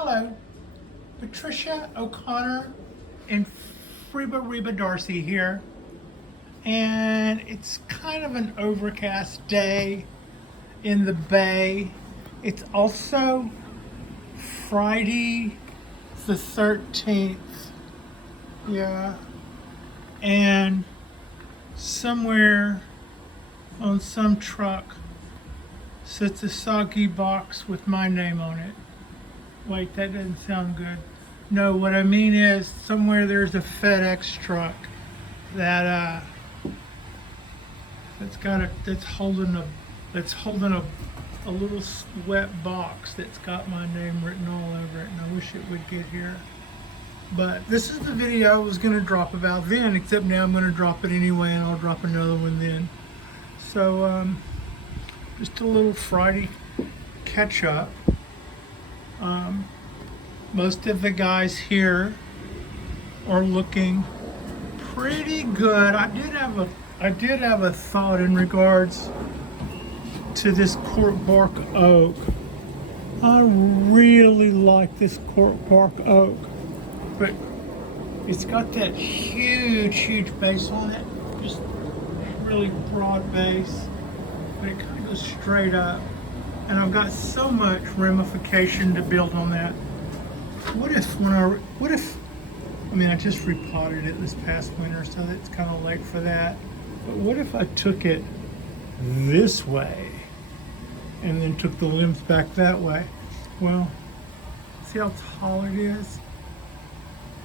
Hello, Patricia O'Connor and Frida Darcy here, and it's kind of an overcast day in the bay. It's also Friday the 13th, yeah, and somewhere on some truck sits a soggy box with my name on it. Wait, that doesn't sound good. No, what I mean is somewhere there's a FedEx truck that that's holding a little wet box that's got my name written all over it, and I wish it would get here. But this is the video I was gonna drop about then, except now I'm gonna drop it anyway, and I'll drop another one then. So just a little Friday catch up. Most of the guys here are looking pretty good. I did have a thought in regards to this Cork Bark Oak. I really like this Cork Bark Oak, but it's got that huge base on it, just really broad base, but it kind of goes straight up. And I've got so much ramification to build on that. What if, I mean, I just repotted it this past winter, so it's kind of late for that. But what if I took it this way and then took the limbs back that way? Well, see how tall it is?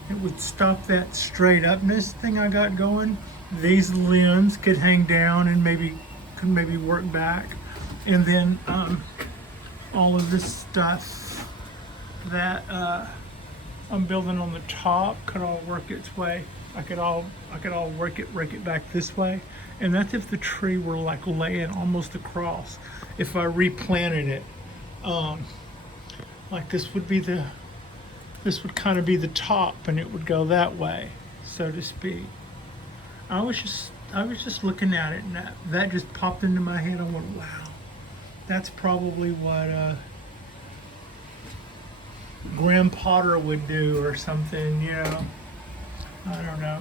It would stop that straight upness thing I got going. These limbs could hang down and could maybe work back. And then all of this stuff that I'm building on the top could all work its way. I could all work it back this way, and that's if the tree were like laying almost across. If I replanted it, like this would kind of be the top, and it would go that way, so to speak. I was just looking at it, and that just popped into my head. I went, wow. That's probably what Graham Potter would do or something, you know. I don't know.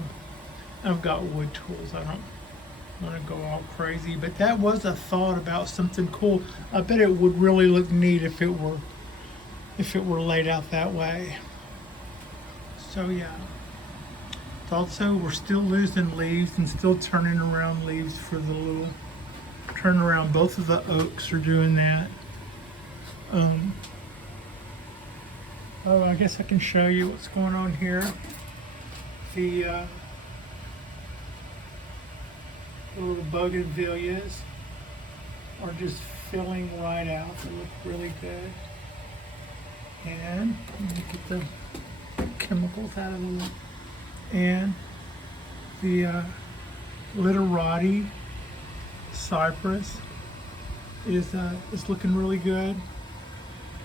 I've got wood tools. I don't want to go all crazy, but that was a thought about something cool. I bet it would really look neat if it were laid out that way. So yeah. Also, we're still losing leaves and still turning around leaves for the little turnaround. Both of the oaks are doing that. Oh, I guess I can show you what's going on here. The little bougainvilleas are just filling right out. They look really good. And let me get the chemicals out of the way. And the literati cypress is looking really good.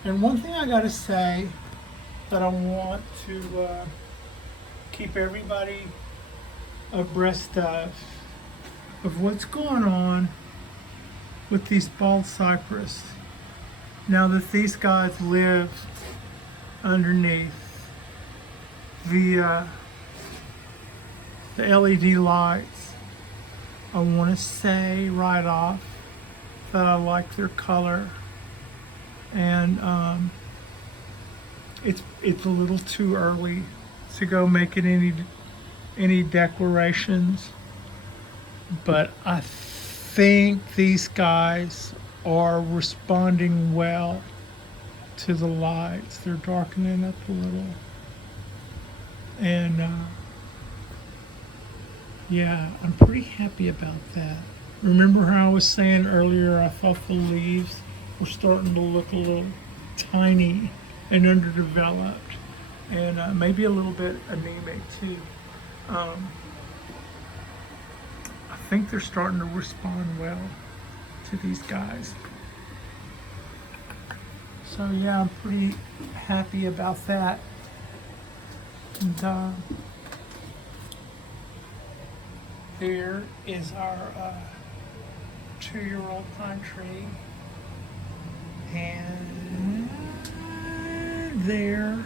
And one thing I gotta say that I want to keep everybody abreast of what's going on with these bald cypress. Now that these guys live underneath the LED lights, I want to say right off that I like their color, and it's a little too early to go making any declarations, but I think these guys are responding well to the lights. They're darkening up a little, and yeah, I'm pretty happy about that. Remember how I was saying earlier I thought the leaves were starting to look a little tiny and underdeveloped, and maybe a little bit anemic too. I think they're starting to respond well to these guys. So yeah, I'm pretty happy about that. And there is our 2-year-old pine tree, and there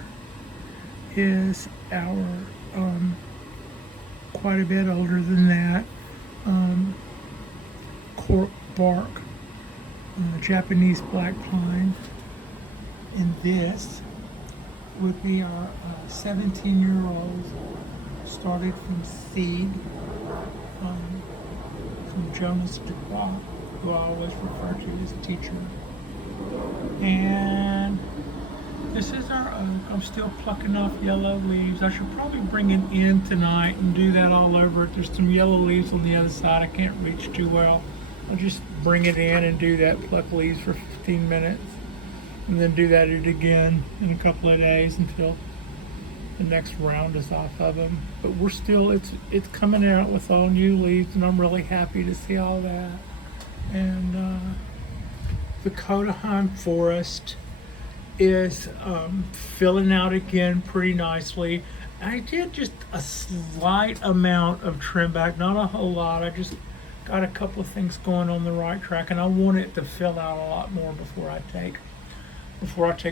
is our quite a bit older than that cork bark Japanese black pine, and this would be our 17-year-old, started from seed from Jonas Dubois, who I always refer to as teacher. And this is our oak. I'm still plucking off yellow leaves. I should probably bring it in tonight and do that all over it. There's some yellow leaves on the other side I can't reach too well. I'll just bring it in and do that, pluck leaves for 15 minutes, and then do that again in a couple of days until the next round is off of them. But we're still, it's coming out with all new leaves, and I'm really happy to see all that. And the Codaheim forest is filling out again pretty nicely. I did just a slight amount of trim back, not a whole lot. I just got a couple of things going on the right track, and I want it to fill out a lot more before I take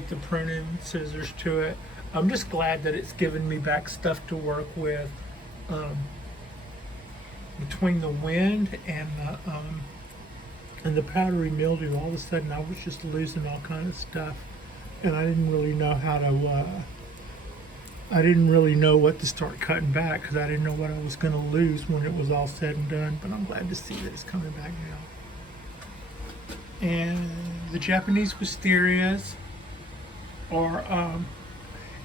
the pruning scissors to it. I'm just glad that it's given me back stuff to work with. Between the wind and the powdery mildew, all of a sudden I was just losing all kind of stuff, and I didn't really know how to. I didn't really know what to start cutting back because I didn't know what I was going to lose when it was all said and done. But I'm glad to see that it's coming back now. And the Japanese wisterias are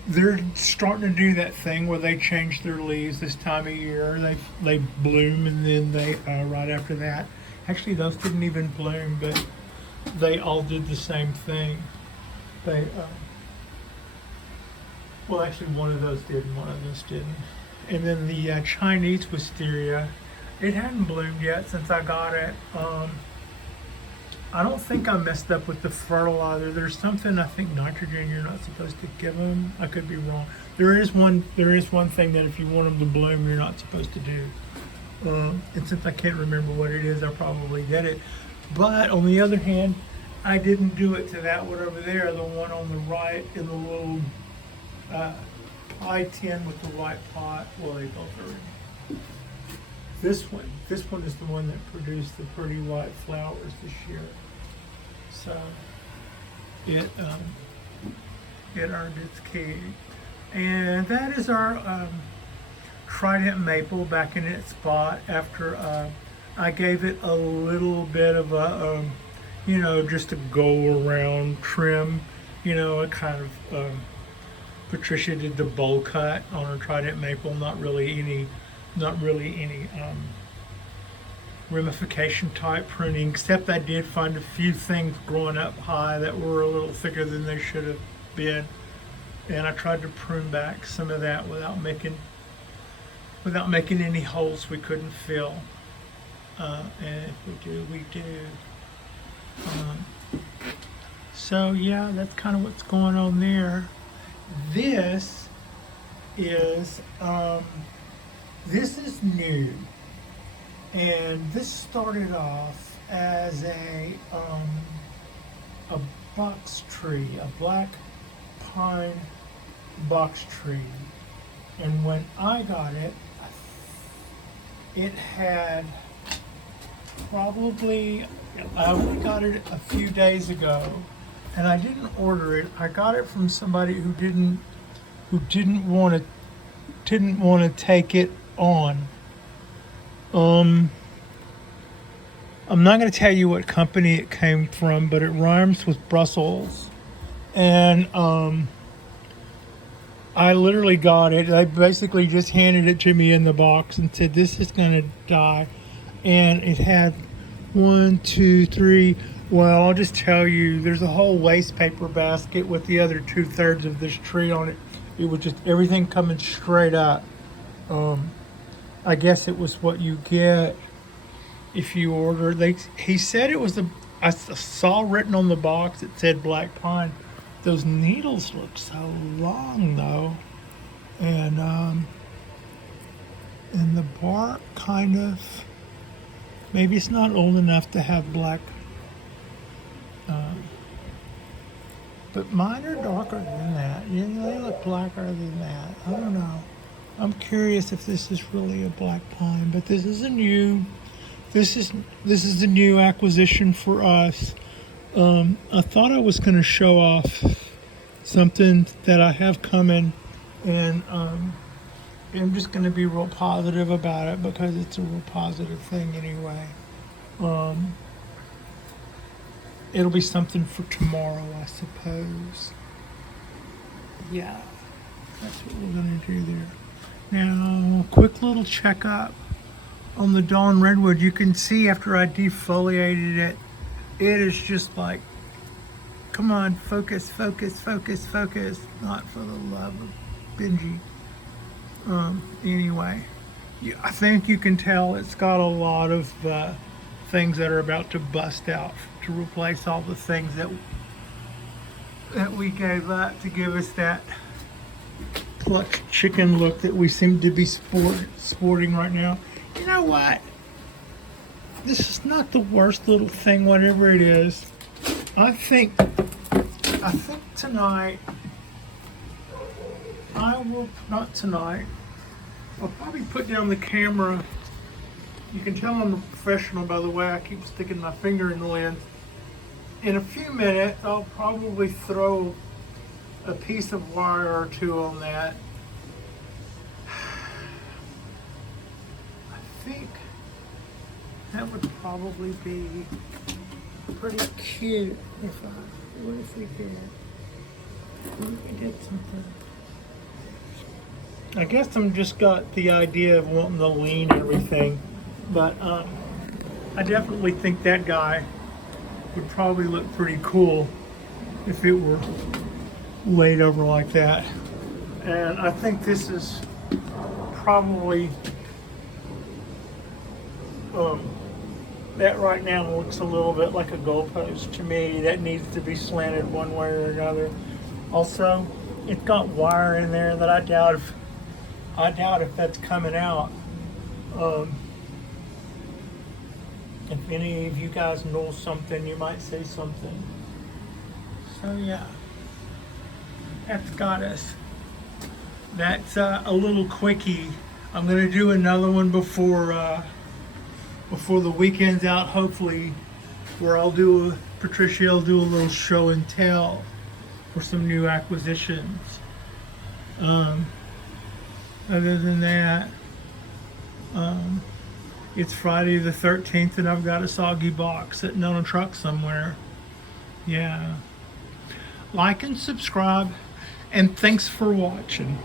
they're starting to do that thing where they change their leaves this time of year. They bloom, and then they right after that. Actually, those didn't even bloom, but they all did the same thing. They well, actually, one of those did, and one of those didn't. And then the Chinese wisteria, it hadn't bloomed yet since I got it. I don't think I messed up with the fertilizer. There's something, I think, nitrogen you're not supposed to give them. I could be wrong. There is one thing that if you want them to bloom, you're not supposed to do. And since I can't remember what it is, I probably did it. But on the other hand, I didn't do it to that one over there, the one on the right in the little pie tin with the white pot. Well, they both are. This one is the one that produced the pretty white flowers this year. So it earned its keep. And that is our trident maple back in its spot after I gave it a little bit of a, just a go around trim, a kind of, Patricia did the bowl cut on her trident maple, not really any ramification type pruning, except I did find a few things growing up high that were a little thicker than they should have been, and I tried to prune back some of that without making any holes we couldn't fill. And if we do. So yeah, that's kind of what's going on there. This is new, and this started off as a box tree, a black pine box tree, and when I got it, it had probably, I only got it a few days ago, and I didn't order it. I got it from somebody who didn't want to take it on. I'm not going to tell you what company it came from, but it rhymes with Brussels. And I literally got it. They basically just handed it to me in the box and said, "This is going to die." And it had 1, 2, 3. Well, I'll just tell you, there's a whole waste paper basket with the other 2/3 of this tree on it. It was just everything coming straight up. I guess it was what you get if you order. He said it was I saw written on the box, it said black pine. Those needles look so long though, and the bark kind of, maybe it's not old enough to have black. But mine are darker than that. Yeah, bit blacker than that. I don't know. I'm curious if this is really a black pine, but this is a new. This is a new acquisition for us. I thought I was going to show off something that I have coming, and I'm just going to be real positive about it because it's a real positive thing anyway. It'll be something for tomorrow, I suppose. Yeah, that's what we're going to do there. Now, quick little checkup on the Dawn Redwood. You can see after I defoliated it, it is just like, come on, focus, focus, focus, focus. Not for the love of Benji. Anyway, I think you can tell it's got a lot of things that are about to bust out to replace all the things that we gave up to give us that clutch chicken look that we seem to be sporting right now. You know what? This is not the worst little thing, whatever it is. I think tonight, not tonight, I'll probably put down the camera. You can tell I'm a professional by the way I keep sticking my finger in the lens. In a few minutes, I'll probably throw a piece of wire or two on that. I think that would probably be pretty cute if we did something. I guess I'm just got the idea of wanting to lean everything, but I definitely think that guy would probably look pretty cool if it were laid over like that. And I think this is probably that right now looks a little bit like a goalpost to me. That needs to be slanted one way or another. Also, it's got wire in there that I doubt if that's coming out. If any of you guys know something, you might say something. So yeah, that's got us. That's a little quickie. I'm gonna do another one before the weekend's out, hopefully, where Patricia will do a little show and tell for some new acquisitions. Other than that, it's Friday the 13th and I've got a soggy box sitting on a truck somewhere. Yeah. Like and subscribe, and thanks for watching.